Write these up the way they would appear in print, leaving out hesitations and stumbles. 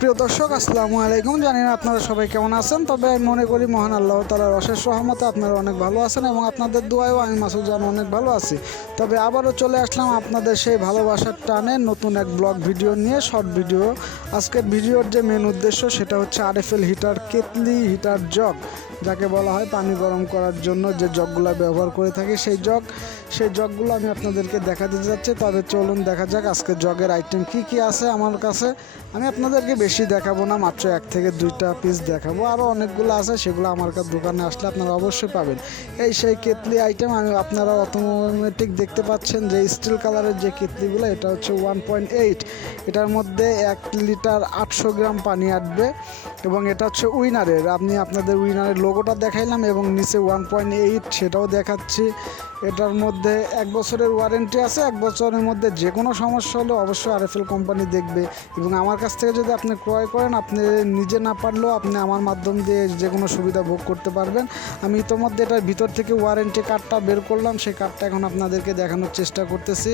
সুপ্রিয় দর্শক, আসসালামু আলাইকুম। জানি না আপনারা সবাই কেমন আছেন, তবে আমি মনে করি মহান আল্লাহ তাআলার অশেষ রহমতে আপনারা অনেক ভালো আছেন এবং আপনাদের দোয়ায়ও আমি মাসুদ জান অনেক ভালো আছি। তবে আবারও চলে আসলাম আপনাদের সেই ভালোবাসার টানে নতুন এক ব্লগ ভিডিও নিয়ে, শর্ট ভিডিও। আজকের ভিডিওর যে মেন উদ্দেশ্য সেটা হচ্ছে আরএফএল হিটার, কেতলি হিটার জগ, যাকে বলা হয় পানি গরম করার জন্য যে জগগুলো ব্যবহার করে থাকি, সেই জগগুলো আমি আপনাদেরকে দেখাতে যাচ্ছি। তবে চলুন দেখা যাক আজকে জগের আইটেম কি কি আছে আমার কাছে। আমি আপনাদেরকে বেশি দেখাবো না, মাত্র 1 থেকে 2টা পিস দেখাবো। আরও অনেকগুলো আছে, সেগুলো আমার দোকানে আসলে আপনারা অবশ্যই পাবেন। এই সেই কেতলি আইটেম, আপনারা অটোমেটিক দেখতে পাচ্ছেন যে স্টিল কালারের যে কেতলিগুলো, এটা হচ্ছে 1.8। এটার মধ্যে 1 লিটার 800 গ্রাম পানি আসবে এবং এটা হচ্ছে উইনারের। আমি আপনাদের উইনারের লোগোটা দেখাইলাম এবং নিচে 1.8 সেটাও দেখাচ্ছি। এটার মধ্যে 1 বছরের ওয়ারেন্টি আছে। 1 বছরের মধ্যে যে কোনো সমস্যা হলে অবশ্যই আরএফএল কোম্পানি দেখবে এবং আমার কাছ থেকে যদি আপনি ক্রয় করেন, আপনি নিজে না পারলেও আপনি আমার মাধ্যম দিয়ে যে কোনো সুবিধা ভোগ করতে পারবেন। আমি ইতোমধ্যে এটার ভিতর থেকে ওয়ারেন্টি কার্ডটা বের করলাম, সেই কার্ডটা এখন আপনাদেরকে দেখানোর চেষ্টা করতেছি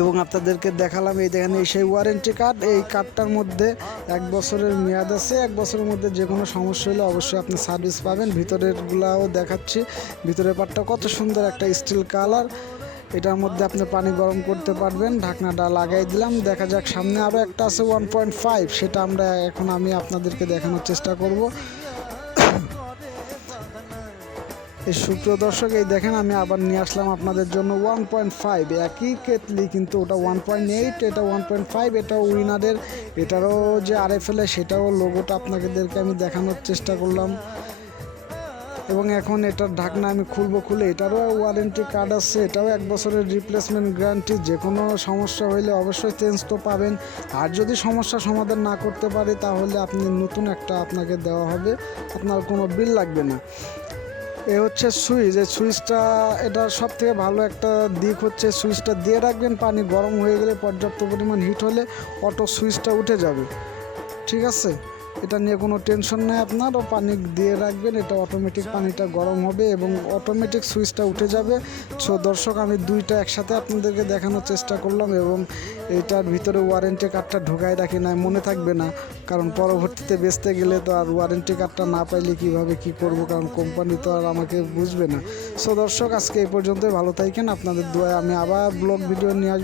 এবং আপনাদেরকে দেখালাম। এই দেখেন, এই সেই ওয়ারেন্টি কার্ড। এই কার্ডটার মধ্যে 1 বছরের মেয়াদ আছে। 1 বছরের মধ্যে যে কোনো সমস্যা হলে অবশ্যই আপনি সার্ভিস পাবেন। ভিতরেরগুলাও দেখাচ্ছি। ভিতরের পার্টটা কত সুন্দর, একটা স্টিল কালার। এটার মধ্যে আপনি পানি গরম করতে পারবেন। ঢাকনাটা লাগাই দিলাম। দেখা যাক সামনে আরও একটা আছে 1.5, সেটা আমি আপনাদেরকে দেখানোর চেষ্টা করব। এই সুপ্রিয় দর্শক, এই দেখেন আমি আবার নিয়ে আসলাম আপনাদের জন্য 1.5, একই কেতলি কিন্তু ওটা 1.8, এটা 1.5। এটা উইনারের। এটারও যে আরএফএল সেটাও লোগোটা আপনাদেরকে আমি দেখানোর চেষ্টা করলাম এবং এখন এটার ঢাকনা আমি খুলে এটারও ওয়ারেন্টি কার্ড আছে। এটাও 1 বছরের রিপ্লেসমেন্ট গ্যারান্টি। যে কোনো সমস্যা হইলে অবশ্যই চেঞ্জ তো পাবেন। আর যদি সমস্যা সমাধান না করতে পারি তাহলে আপনি নতুন একটা আপনাকে দেওয়া হবে, আপনার কোনো বিল লাগবে না। এ হচ্ছে সুইচ। এই সুইচটা, এটা সব থেকে ভালো একটা দিক হচ্ছে সুইচটা দিয়ে রাখবেন, পানি গরম হয়ে গেলে পর্যাপ্ত পরিমাণ হিট হলে অটো সুইচটা উঠে যাবে। ঠিক আছে, এটা নিয়ে কোনো টেনশন নেই আপনার। ও পানি দিয়ে রাখবেন, এটা অটোমেটিক পানিটা গরম হবে এবং অটোমেটিক সুইচটা উঠে যাবে। সো দর্শক, আমি দুইটা একসাথে আপনাদেরকে দেখানোর চেষ্টা করলাম এবং এইটার ভিতরে ওয়ারেন্টি কার্ডটা ঢুকাই রাখি না, মনে থাকবে না, কারণ পরবর্তীতে বেচতে গেলে তো আর ওয়ারেন্টি কার্ডটা না পাইলে কীভাবে কী করব, কারণ কোম্পানি তো আর আমাকে বুঝবে না। সো দর্শক, আজকে এই পর্যন্তই। ভালো থাকেন, আপনাদের দোয়ায় আমি আবার ব্লগ ভিডিও নিয়ে আসবো।